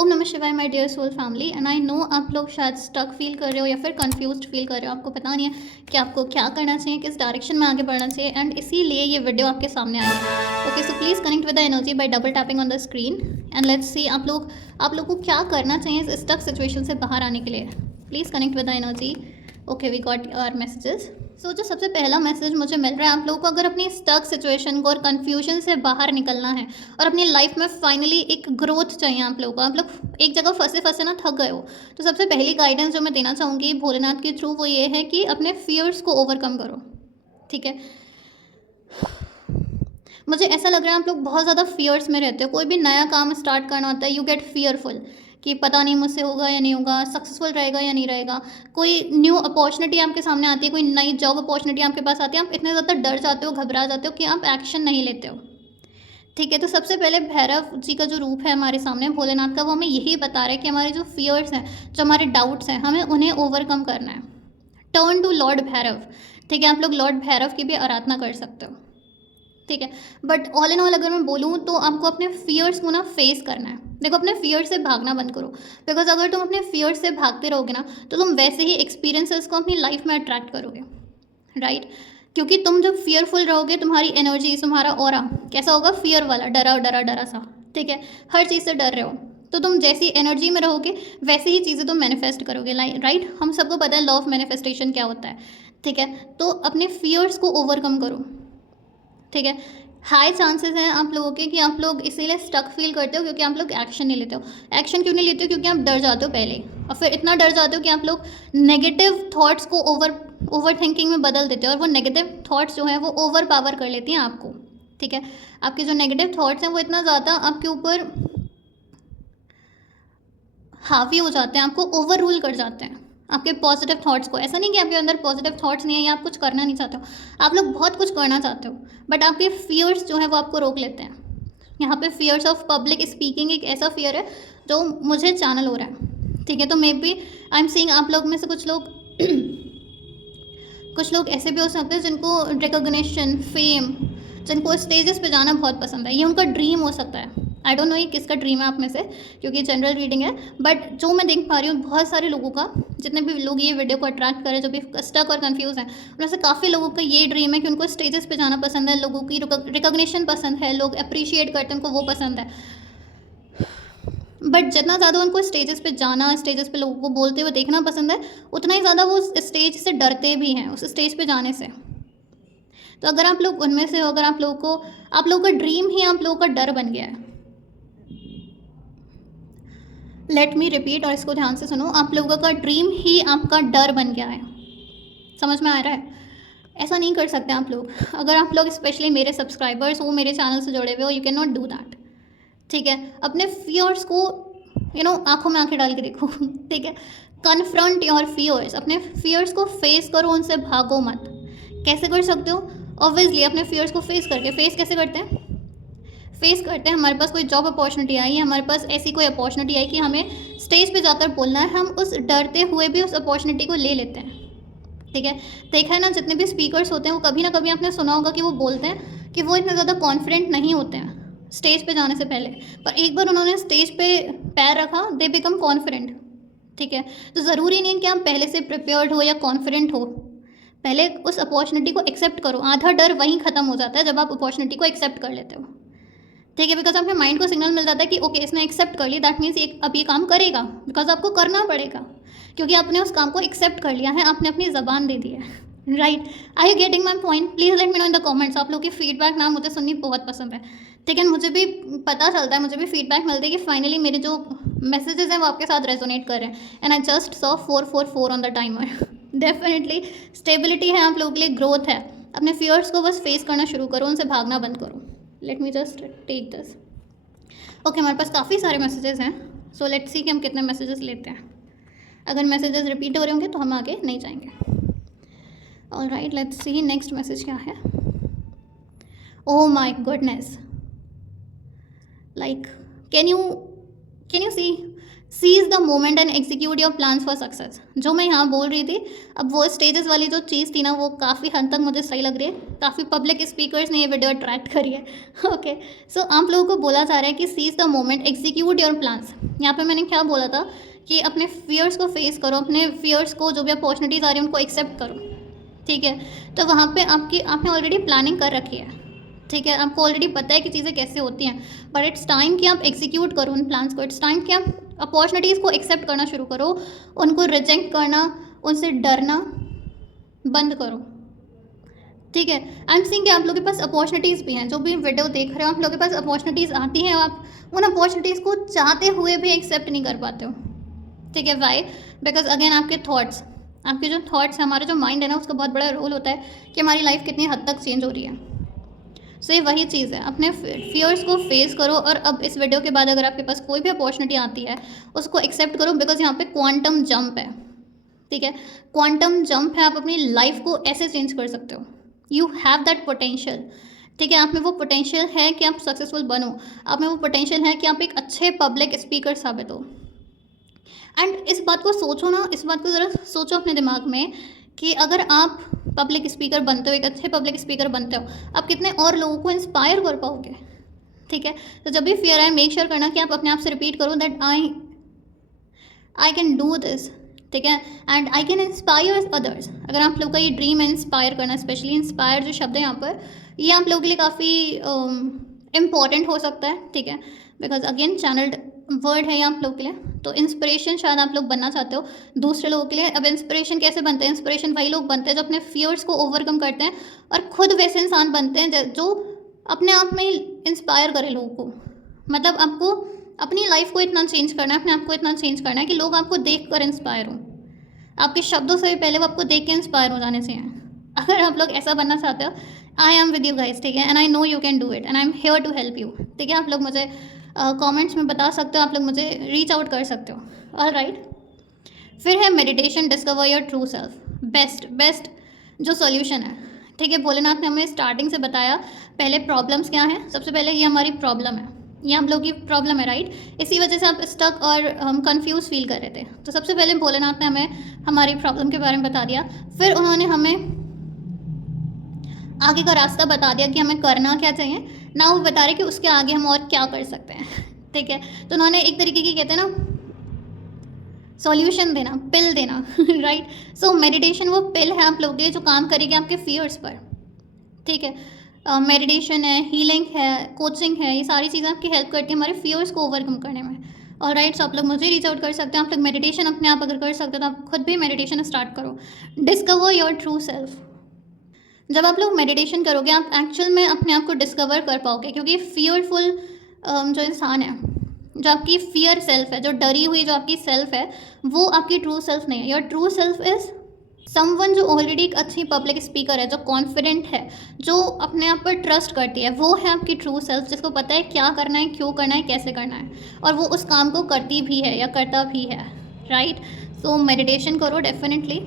ओम नमः शिवाय my dear soul family. And I know आप लोग शायद स्टक फील कर रहे हो या फिर कंफ्यूज्ड फील कर रहे हो, आपको पता नहीं है कि आपको क्या करना चाहिए, किस डायरेक्शन में आगे बढ़ना चाहिए, एंड इसीलिए ये वीडियो आपके सामने आई है। Okay, so please connect with the energy by double tapping on the screen and let's see आप लोग को क्या करना चाहिए इस स्टक सिचुएशन से बाहर आने के लिए। Please connect with the energy. Okay, we got your messages. So जो सबसे पहला मैसेज मुझे मिल रहा है, आप लोगों को अगर अपनी स्टक सिचुएशन को और कन्फ्यूजन से बाहर निकलना है और अपनी लाइफ में फाइनली एक ग्रोथ चाहिए आप लोगों को, आप लोग एक जगह फंसे फंसे ना थक गए हो, तो सबसे पहली गाइडेंस जो मैं देना चाहूँगी भोलेनाथ के थ्रू वो ये है कि अपने फियर्स को ओवरकम करो। ठीक है, मुझे ऐसा लग रहा है आप लोग बहुत ज़्यादा फियर्स में रहते हो। कोई भी नया काम स्टार्ट करना होता है, यू गेट फियरफुल कि पता नहीं मुझसे होगा या नहीं होगा, सक्सेसफुल रहेगा या नहीं रहेगा। कोई न्यू अपॉर्चुनिटी आपके सामने आती है, कोई नई जॉब अपॉर्चुनिटी आपके पास आती है, आप इतने ज़्यादा डर जाते हो, घबरा जाते हो कि आप एक्शन नहीं लेते हो। ठीक है, तो सबसे पहले भैरव जी का जो रूप है हमारे सामने भोलेनाथ का, वो हमें यही बता रहा है कि हमारे जो फियर्स हैं, जो हमारे डाउट्स हैं, हमें उन्हें ओवरकम करना है। Turn to lord Bhairav. ठीक है, आप लोग लॉर्ड भैरव की भी आराधना कर सकते हो। ठीक है, बट ऑल इन ऑल अगर मैं बोलूँ तो आपको अपने फियर्स को ना फेस करना है। देखो, अपने फियर से भागना बंद करो, बिकॉज अगर तुम अपने फियर से भागते रहोगे ना तो तुम वैसे ही एक्सपीरियंसेस को अपनी लाइफ में अट्रैक्ट करोगे, राइट? क्योंकि तुम जब फियरफुल रहोगे, तुम्हारी एनर्जी, तुम्हारा ऑरा कैसा होगा? फियर वाला, डरा डरा डरा सा। ठीक है, हर चीज़ से डर रहे हो, तो तुम जैसी एनर्जी में रहोगे वैसी ही चीज़ें तुम मैनिफेस्ट करोगे, राइट? हम सबको पता है लॉ ऑफ मैनिफेस्टेशन क्या होता है। ठीक है, तो अपने फियर्स को ओवरकम करो। ठीक है, हाई चांसेस हैं आप लोगों के कि आप लोग इसीलिए स्टक फील करते हो क्योंकि आप लोग एक्शन नहीं लेते हो। एक्शन क्यों नहीं लेते हो? क्योंकि आप डर जाते हो पहले, और फिर इतना डर जाते हो कि आप लोग नेगेटिव थॉट्स को ओवर थिंकिंग में बदल देते हो, और वो नेगेटिव थॉट्स जो हैं वो ओवर पावर कर लेती हैं आपको। ठीक है, आपके जो नेगेटिव थॉट्स हैं वो इतना ज़्यादा आपके ऊपर हावी हो जाते हैं, आपको ओवर रूल कर जाते हैं आपके पॉजिटिव थॉट्स को। ऐसा नहीं कि आपके अंदर पॉजिटिव थॉट्स नहीं है या आप कुछ करना नहीं चाहते हो, आप लोग बहुत कुछ करना चाहते हो, बट आपके फियर्स जो है वो आपको रोक लेते हैं। यहाँ पे फियर्स ऑफ पब्लिक स्पीकिंग एक ऐसा फियर है जो मुझे चैनल हो रहा है। ठीक है, तो maybe I am seeing आप लोग में से कुछ लोग ऐसे भी हो सकते हैं जिनको रिकॉग्निशन, फेम, जिनको स्टेजेस पे जाना बहुत पसंद है, ये उनका ड्रीम हो सकता है। आई डोंट नो ये किसका ड्रीम है आप में से, क्योंकि जनरल रीडिंग है, बट जो मैं देख पा रही हूँ बहुत सारे लोगों का, जितने भी लोग ये वीडियो को अट्रैक्ट करें, जो भी स्टक और कंफ्यूज हैं, उनमें से काफ़ी लोगों का ये ड्रीम है कि उनको स्टेजेस पे जाना पसंद है, लोगों की रिकॉग्निशन पसंद है, लोग अप्रिशिएट करते हैं, उनको वो पसंद है। बट जितना ज़्यादा उनको स्टेजेस पे जाना, स्टेजेस पे लोगों को बोलते हुए देखना पसंद है, उतना ही ज़्यादा वो उस स्टेज से डरते भी हैं, उस स्टेज पे जाने से। तो अगर आप लोग उनमें से हो, अगर आप लोगों का ड्रीम ही आप लोगों का डर बन गया है, लेट मी रिपीट और इसको ध्यान से सुनो, आप लोगों का ड्रीम ही आपका डर बन गया है। समझ में आ रहा है? ऐसा नहीं कर सकते आप लोग। अगर आप लोग स्पेशली मेरे सब्सक्राइबर्स हो, मेरे चैनल से जुड़े हुए हो, you can not do that. ठीक है, अपने फियर्स को आंखों में आंखें डाल के देखो। ठीक है, कन्फ्रंट योर फियर्स, अपने फियर्स को फेस करो, उनसे भागो मत। कैसे कर सकते हो? ऑब्वियसली अपने फियर्स को फेस करके। फेस कैसे करते हैं? फेस करते हैं, हमारे पास कोई जॉब अपॉर्चुनिटी आई है, हमारे पास ऐसी कोई अपॉर्चुनिटी आई कि हमें स्टेज पे जाकर बोलना है, हम उस डरते हुए भी उस अपॉर्चुनिटी को ले लेते हैं। ठीक है, देखा है ना, जितने भी स्पीकर्स होते हैं वो कभी ना कभी आपने सुना होगा कि वो बोलते हैं कि वो इतने ज़्यादा कॉन्फिडेंट नहीं होते हैं स्टेज पे जाने से पहले, पर एक बार उन्होंने स्टेज पे पैर रखा, दे बिकम कॉन्फिडेंट। ठीक है, तो ज़रूरी नहीं है कि आप पहले से प्रिपेयर्ड हो या कॉन्फिडेंट हो, पहले उस अपॉर्चुनिटी को एक्सेप्ट करो। आधा डर वहीं ख़त्म हो जाता है जब आप अपॉर्चुनिटी को एक्सेप्ट कर लेते हो। ठीक है, बिकॉज आपके माइंड को सिग्नल मिल जाता है कि ओके इसने एक्सेप्ट कर लिया, दैट मीन्स अब ये काम करेगा, बिकॉज आपको करना पड़ेगा, क्योंकि आपने उस काम को एक्सेप्ट कर लिया है, आपने अपनी ज़बान दे दी है। Right? Are you getting my point? Please let me know in the comments. आप लोग की फीडबैक ना मुझे सुननी बहुत पसंद है। ठीक है, मुझे भी पता चलता है, मुझे भी फीडबैक मिलती है कि फाइनली मेरे जो मैसेजेस हैं वो आपके साथ रेजोनेट कर रहे हैं। And I just saw 444 on the timer. Definitely stability है आप लोगों के लिए, ग्रोथ है। अपने फियर्स को बस फेस करना शुरू करो, उनसे भागना बंद करो। Let me just take this. Okay, हमारे पास काफ़ी सारे मैसेजेस हैं, सो लेट्स सी कि हम कितने मैसेजेस लेते हैं। अगर मैसेजेस रिपीट हो रहे होंगे तो हम आगे नहीं जाएंगे। Alright, let's see next message क्या है। Oh my goodness, like can you can you seize the moment and execute your plans for success. जो मैं यहाँ बोल रही थी, अब वो स्टेजेस वाली जो चीज़ थी ना, वो काफ़ी हद तक मुझे सही लग रही है। काफ़ी पब्लिक स्पीकर्स ने ये वीडियो अट्रैक्ट करी है। ओके, सो आप लोगों को बोला जा रहा है कि seize the moment, execute your plans. यहाँ पे मैंने क्या बोला था कि अपने फियर्स को फेस करो, अपने फियर्स को, जो भी अपॉर्चुनिटीज़ आ रही है उनको एक्सेप्ट करो। ठीक है, तो वहाँ पे आपने ऑलरेडी प्लानिंग कर रखी है। ठीक है, आपको ऑलरेडी पता है कि चीज़ें कैसे होती हैं, बट इट्स टाइम कि आप एग्जीक्यूट करो उन प्लान्स को। इट्स टाइम कि आप अपॉर्चुनिटीज़ को एक्सेप्ट करना शुरू करो, उनको रिजेक्ट करना, उनसे डरना बंद करो। ठीक है, आई एम सीइंग कि आप लोगों के पास अपॉर्चुनिटीज़ भी हैं। जो भी वीडियो देख रहे हो, आप लोगों के पास अपॉर्चुनिटीज़ आती हैं, आप उन अपॉर्चुनिटीज़ को चाहते हुए भी एक्सेप्ट नहीं कर पाते हो। ठीक है, वाई? बिकॉज अगेन आपके थॉट्स, आपके जो थॉट्स हैं, हमारा जो माइंड है ना, उसका बहुत बड़ा रोल होता है कि हमारी लाइफ कितनी हद तक चेंज हो रही है। सो ये वही चीज़ है, अपने फियर्स को फेस करो। और अब इस वीडियो के बाद अगर आपके पास कोई भी अपॉर्चुनिटी आती है, उसको एक्सेप्ट करो, बिकॉज यहाँ पे क्वांटम जंप है। ठीक है, क्वांटम जंप है। आप अपनी लाइफ को ऐसे चेंज कर सकते हो। You have that potential. ठीक है, आप में वो पोटेंशियल है कि आप सक्सेसफुल बनो। आप में वो पोटेंशियल है कि आप एक अच्छे पब्लिक स्पीकर साबित हो। एंड इस बात को सोचो ना, इस बात को ज़रा सोचो अपने दिमाग में कि अगर आप पब्लिक स्पीकर बनते हो, एक अच्छे पब्लिक स्पीकर बनते हो, आप कितने और लोगों को इंस्पायर कर पाओगे। ठीक है, तो जब भी फियर आए, मेक श्योर करना कि आप अपने आप से रिपीट करो that I can do this. ठीक है, and I can inspire others. अगर आप लोग का ये ड्रीम है इंस्पायर करना, स्पेशली इंस्पायर जो शब्द है यहाँ पर, ये आप लोगों के लिए काफ़ी इम्पॉर्टेंट हो सकता है। ठीक है, बिकॉज अगेन चैनल्ड वर्ड है ये आप लोग के लिए। तो इंस्पिरेशन शायद आप लोग बनना चाहते हो दूसरे लोगों के लिए। अब इंस्पिरेशन कैसे बनते हैं? इंस्पिरेशन वही लोग बनते हैं जो अपने फियर्स को ओवरकम करते हैं और खुद वैसे इंसान बनते हैं जो अपने आप में ही इंस्पायर करे लोगों को। मतलब आपको अपनी लाइफ को इतना चेंज करना है, अपने आप को इतना चेंज करना है कि लोग आपको देख कर इंस्पायर हों। आपके शब्दों से भी पहले वो आपको देख के इंस्पायर हो जाने से हैं। अगर आप लोग ऐसा बनना चाहते हो, I am with you guys. ठीक है, and I know you can do it and I am here to help you. ठीक है, आप लोग मुझे कमेंट्स में बता सकते हो, आप लोग मुझे रीच आउट कर सकते हो। ऑलराइट, फिर है meditation, discover your true self. Best जो सॉल्यूशन है। ठीक है, भोलेनाथ ने हमें स्टार्टिंग से बताया पहले प्रॉब्लम्स क्या हैं। सबसे पहले ये हमारी प्रॉब्लम है, ये हम लोग की प्रॉब्लम है, राइट? इसी वजह से आप स्टक और हम कंफ्यूज फील कर रहे थे। तो सबसे पहले भोलेनाथ ने हमें हमारी प्रॉब्लम के बारे में बता दिया। फिर उन्होंने हमें आगे का रास्ता बता दिया कि हमें करना क्या चाहिए। ना वो बता रहे कि उसके आगे हम और क्या कर सकते हैं। ठीक है, तो उन्होंने एक तरीके की, कहते हैं ना, सॉल्यूशन देना, पिल देना। राइट? सो मेडिटेशन वो पिल है आप लोगों के लिए जो काम करेगी आपके फियर्स पर। ठीक है, मेडिटेशन है, हीलिंग है, कोचिंग है, ये सारी चीज़ें आपकी हेल्प करती हैं हमारे फियर्स को ओवरकम करने में। और राइट, सो आप लोग मुझे रीच आउट कर सकते हैं। आप लोग मेडिटेशन अपने आप अगर कर सकते हो तो आप खुद भी मेडिटेशन स्टार्ट करो। Discover your true self. जब आप लोग मेडिटेशन करोगे, आप एक्चुअल में अपने आप को डिस्कवर कर पाओगे, क्योंकि फियरफुल जो इंसान है, जो आपकी फियर सेल्फ है, जो डरी हुई जो आपकी सेल्फ है, वो आपकी ट्रू सेल्फ नहीं है। Your true self is someone जो ऑलरेडी एक अच्छी पब्लिक स्पीकर है, जो कॉन्फिडेंट है, जो अपने आप पर ट्रस्ट करती है, वो है आपकी ट्रू सेल्फ, जिसको पता है क्या करना है, क्यों करना है, कैसे करना है, और वो उस काम को करती भी है या करता भी है। राइट? सो मेडिटेशन करो डेफिनेटली।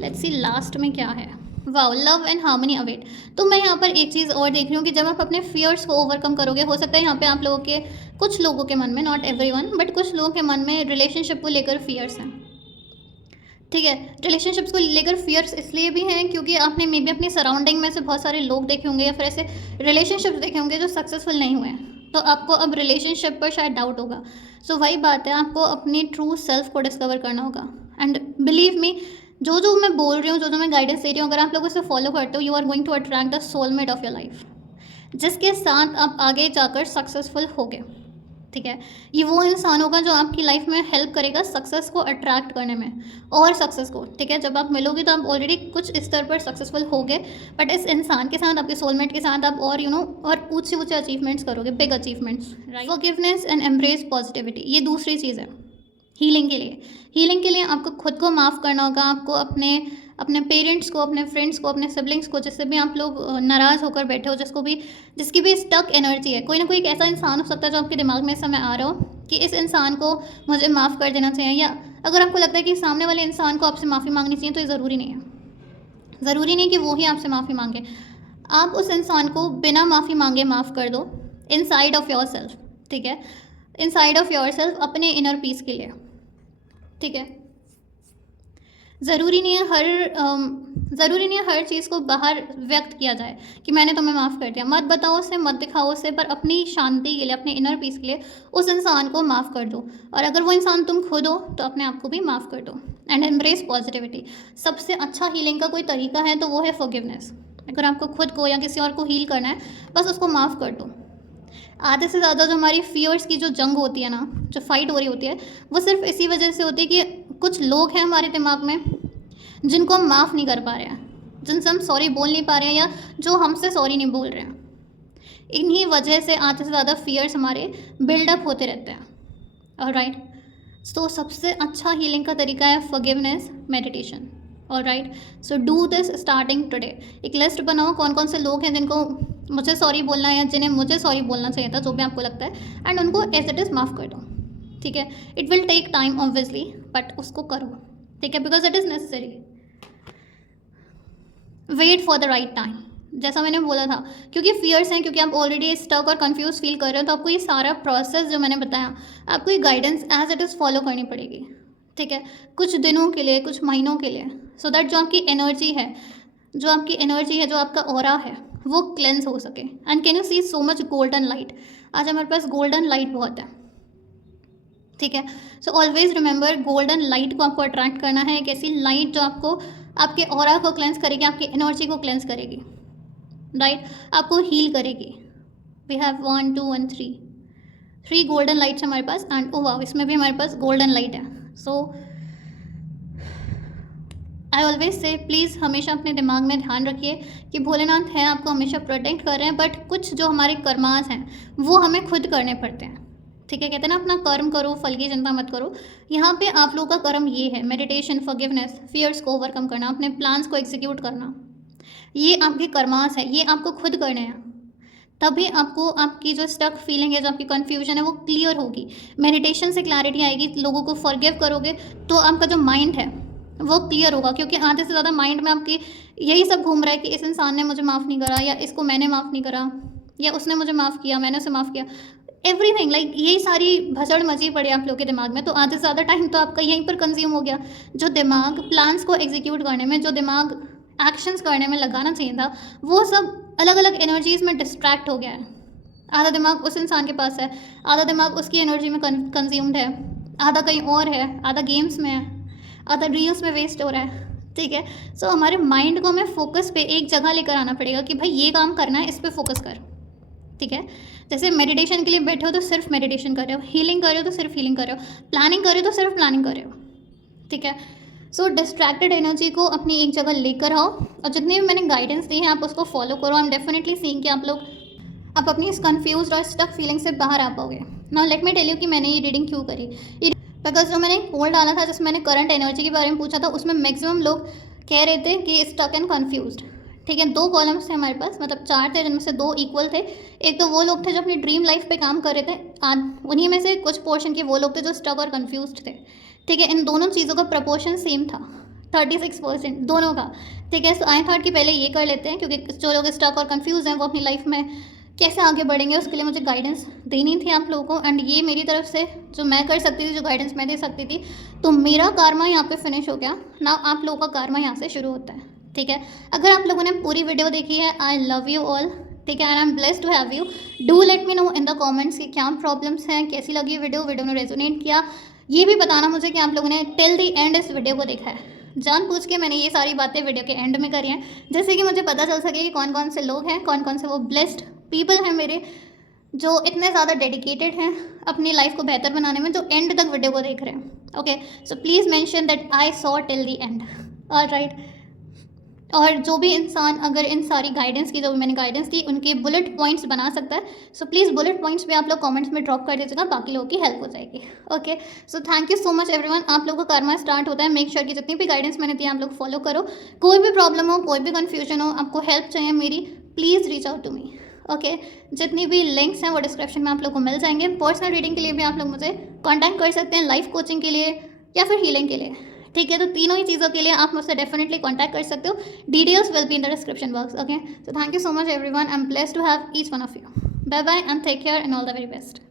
लेट्स सी लास्ट में क्या है। Wow, love and harmony await. तो मैं यहाँ पर एक चीज़ और देख रही हूँ कि जब आप अपने फियर्स को ओवरकम करोगे, हो सकता है यहाँ पे आप लोगों के, कुछ लोगों के मन में, नॉट एवरीवन, बट कुछ लोगों के मन में रिलेशनशिप को लेकर फियर्स हैं। ठीक है, रिलेशनशिप्स को लेकर फियर्स इसलिए भी हैं क्योंकि आपने मे बी अपनी सराउंडिंग में से बहुत सारे लोग देखे होंगे या फिर ऐसे रिलेशनशिप्स देखे होंगे जो सक्सेसफुल नहीं हुए हैं, तो आपको अब रिलेशनशिप पर शायद डाउट होगा। सो वही बात है, आपको अपनी ट्रू सेल्फ को डिस्कवर करना होगा। एंड बिलीव मी, जो जो मैं बोल रही हूँ, जो जो मैं गाइडेंस दे रही हूँ, अगर आप लोग उसे फॉलो करते हो, you are going to attract the soulmate of your life, जिसके साथ आप आगे जाकर सक्सेसफुल होगे। ठीक है, ये वो इंसान होगा जो आपकी लाइफ में हेल्प करेगा सक्सेस को अट्रैक्ट करने में, और सक्सेस को। ठीक है, जब आप मिलोगे तो आप ऑलरेडी कुछ स्तर पर सक्सेसफुल होगे, बट इस इंसान के साथ, आपके सोलमेट के साथ आप और और ऊँचे ऊँचे अचीवमेंट्स करोगे, big achievements. Right? Forgiveness and embrace positivity, ये दूसरी चीज़ है हीलिंग के लिए। हीलिंग के लिए आपको खुद को माफ़ करना होगा, आपको अपने पेरेंट्स को, अपने फ्रेंड्स को, अपने सिबलिंग्स को, जिससे भी आप लोग नाराज़ होकर बैठे हो, जिसकी भी स्टक एनर्जी है। कोई ना कोई एक ऐसा इंसान हो सकता है जो आपके दिमाग में इस समय आ रहा हो कि इस इंसान को मुझे माफ़ कर देना चाहिए, या अगर आपको लगता है कि सामने वाले इंसान को आपसे माफ़ी मांगनी चाहिए, तो ये ज़रूरी नहीं है। ज़रूरी नहीं कि वो ही आपसे माफ़ी मांगे। आप उस इंसान को बिना माफ़ी मांगे माफ़ कर दो, इनसाइड ऑफ योर सेल्फ। ठीक है, इनसाइड ऑफ योर सेल्फ, अपने इनर पीस के लिए, ठीक है। ज़रूरी नहीं है हर चीज़ को बाहर व्यक्त किया जाए कि मैंने तुम्हें माफ़ कर दिया। मत बताओ उसे, मत दिखाओ उसे, पर अपनी शांति के लिए, अपने इनर पीस के लिए उस इंसान को माफ़ कर दो। और अगर वो इंसान तुम खुद हो तो अपने आप को भी माफ़ कर दो। And embrace positivity. सबसे अच्छा हीलिंग का कोई तरीका है तो वो है फॉरगिवनेस। अगर आपको खुद को या किसी और को हील करना है, बस उसको माफ़ कर दो। आधे से ज़्यादा जो हमारी फियर्स की जो जंग होती है ना, जो फाइट हो रही होती है, वो सिर्फ इसी वजह से होती है कि कुछ लोग हैं हमारे दिमाग में जिनको हम माफ़ नहीं कर पा रहे हैं, जिनसे हम सॉरी बोल नहीं पा रहे हैं, या जो हमसे सॉरी नहीं बोल रहे हैं। इन्हीं वजह से आधे से ज़्यादा फियर्स हमारे बिल्डअप होते रहते हैं। ऑलराइट, सो सबसे अच्छा हीलिंग का तरीका है forgiveness, meditation. Alright, so do this starting today. एक लिस्ट बनाओ कौन कौन से लोग हैं जिनको मुझे सॉरी बोलना है, या जिन्हें मुझे सॉरी बोलना चाहिए था, जो भी आपको लगता है, एंड उनको एज इट इज़ माफ़ कर दो, ठीक है। It will take time obviously, but उसको करो, ठीक है, because it is necessary. Wait for the right time, जैसा मैंने बोला था, क्योंकि फियर्स हैं, क्योंकि आप ऑलरेडी स्टक और कंफ्यूज फील कर रहे हो, तो आपको ये सारा प्रोसेस जो मैंने बताया, आपको ये guidance as it is follow करनी पड़ेगी, ठीक है, कुछ दिनों के लिए, कुछ महीनों के लिए, सो दैट जो आपकी एनर्जी है, जो आपका ऑरा है, वो क्लेंस हो सके। And can you see so much golden light? आज हमारे पास गोल्डन लाइट बहुत है, ठीक है। So always remember, golden light को आपको अट्रैक्ट करना है, एक ऐसी लाइट जो आपको आपके ऑरा को क्लेंस करेगी, आपकी एनर्जी को क्लेंस करेगी, राइट, आपको हील करेगी। वी हैव 1 2 1 3 गोल्डन लाइट्स हमारे पास, एंड ओ वाओ, इसमें भी हमारे पास गोल्डन लाइट है। सो आई ऑलवेज से, प्लीज़ हमेशा अपने दिमाग में ध्यान रखिए कि भोलेनाथ हैं, आपको हमेशा प्रोटेक्ट कर रहे हैं, बट कुछ जो हमारे कर्मास हैं वो हमें खुद करने पड़ते हैं, ठीक है। कहते हैं ना, अपना कर्म करो, फल की चिंता मत करो। यहाँ पे आप लोगों का कर्म ये है, मेडिटेशन, फॉरगिवनेस, फियर्स को ओवरकम करना, अपने प्लान्स को एग्जीक्यूट करना, ये आपके कर्मास है, ये आपको खुद करने हैं। तभी आपको आपकी जो स्टक फीलिंग है, जो आपकी कन्फ्यूजन है, वो क्लियर होगी। मेडिटेशन से क्लैरिटी आएगी, लोगों को फॉरगिव करोगे तो आपका जो माइंड है वो क्लियर होगा, क्योंकि आधे से ज़्यादा माइंड में आपकी यही सब घूम रहा है कि इस इंसान ने मुझे माफ़ नहीं करा, या इसको मैंने माफ़ नहीं करा, या उसने मुझे माफ़ किया, मैंने उसे माफ़ किया, एवरीथिंग लाइक यही सारी भसड़ मची पड़ी आप लोग के दिमाग में। तो आधे से ज़्यादा टाइम तो आपका यहीं पर कंज्यूम हो गया। जो दिमाग प्लान्स को एग्जीक्यूट करने में, जो दिमाग एक्शंस करने में लगाना चाहिए था, वो सब अलग अलग एनर्जीज़ में डिस्ट्रैक्ट हो गया है। आधा दिमाग उस इंसान के पास है, आधा दिमाग उसकी एनर्जी में कंज्यूम्ड है, आधा कहीं और है, आधा गेम्स में है, आधा रील्स में वेस्ट हो रहा है, ठीक है। सो हमारे माइंड को हमें फोकस पे एक जगह लेकर आना पड़ेगा कि भाई ये काम करना है, इस पर फोकस कर, ठीक है। जैसे मेडिटेशन के लिए बैठे हो तो सिर्फ मेडिटेशन कर रहे हो, हीलिंग कर रहे हो तो सिर्फ हीलिंग कर रहे हो, प्लानिंग कर रहे हो तो सिर्फ प्लानिंग कर रहे हो, ठीक है। सो डिस्ट्रैक्टेड एनर्जी को अपनी एक जगह लेकर आओ, और जितनी भी मैंने गाइडेंस दी है आप उसको फॉलो करो। आई एम डेफिनेटली सीइंग कि आप अपनी इस कन्फ्यूज और स्टक फीलिंग से बाहर आ पाओगे। Now let me tell you कि मैंने ये रीडिंग क्यों करी। बिकॉज जो मैंने पोल डाला था, जिसमें मैंने करंट एनर्जी के बारे में पूछा था, उसमें मैक्सिमम लोग कह रहे थे कि स्टक एंड कन्फ्यूज्ड, ठीक है। 2 कॉलम्स थे हमारे पास, मतलब 4 थे, जिनमें से 2 इक्वल थे। एक तो वो लोग थे जो अपनी ड्रीम लाइफ पे काम कर रहे थे, उन्हीं में से कुछ पोर्शन के वो लोग थे जो स्टक और कन्फ्यूज्ड थे, ठीक है। इन दोनों चीज़ों का प्रपोर्शन सेम था, 36% दोनों का, ठीक है। सो आई थॉट कि पहले ये कर लेते हैं, क्योंकि जो लोग स्टक और कन्फ्यूज हैं वो अपनी लाइफ में कैसे आगे बढ़ेंगे, उसके लिए मुझे गाइडेंस देनी थी आप लोगों को। एंड ये मेरी तरफ से जो मैं कर सकती थी, जो गाइडेंस मैं दे सकती थी, तो मेरा कार्मा यहाँ पे फिनिश हो गया ना। आप लोगों का कार्मा यहाँ से शुरू होता है, ठीक है। अगर आप लोगों ने पूरी वीडियो देखी है, आई लव यू ऑल, ठीक है, and I am blessed to have you. Do let me know in the comments कि क्या प्रॉब्लम्स हैं, कैसी लगी वीडियो ने रेजोनेट किया। ये भी बताना मुझे कि आप लोगों ने टिल द एंड इस वीडियो को देखा है। जानबूझ के मैंने ये सारी बातें वीडियो के एंड में करी हैं, जैसे कि मुझे पता चल सके कि कौन कौन से लोग हैं, कौन कौन से वो ब्लेस्ड पीपल हैं मेरे, जो इतने ज़्यादा डेडिकेटेड हैं अपनी लाइफ को बेहतर बनाने में, जो एंड तक वीडियो को देख रहे हैं। Okay, so please mention that I saw till the end, alright. और जो भी इंसान अगर इन सारी गाइडेंस की, जो भी मैंने गाइडेंस दी, उनके बुलेट पॉइंट्स बना सकता है, सो प्लीज़ बुलेट पॉइंट्स भी आप लोग कमेंट्स में ड्रॉप कर दीजिएगा, बाकी लोगों की हेल्प हो जाएगी। Okay, so thank you so much everyone. आप लोगों का कर्मा स्टार्ट होता है, मेक श्योर कि जितनी भी गाइडेंस मैंने दी आप लोग फॉलो करो। कोई भी प्रॉब्लम हो, कोई भी कन्फ्यूजन हो, आपको हेल्प चाहिए मेरी, please reach out to me. Okay, जितनी भी लिंक्स हैं वो डिस्क्रिप्शन में आप लोग को मिल जाएंगे। पर्सनल रीडिंग के लिए भी आप लोग मुझे कॉन्टैक्ट कर सकते हैं, लाइफ कोचिंग के लिए या फिर हीलिंग के लिए, ठीक है। तो तीनों ही चीज़ों के लिए आप मुझसे डेफिनेटली कॉन्टैक्ट कर सकते हो। Details will be in the description box. Okay, so thank you so much everyone, I am blessed to have each one of you. Bye bye and take care and all the very best.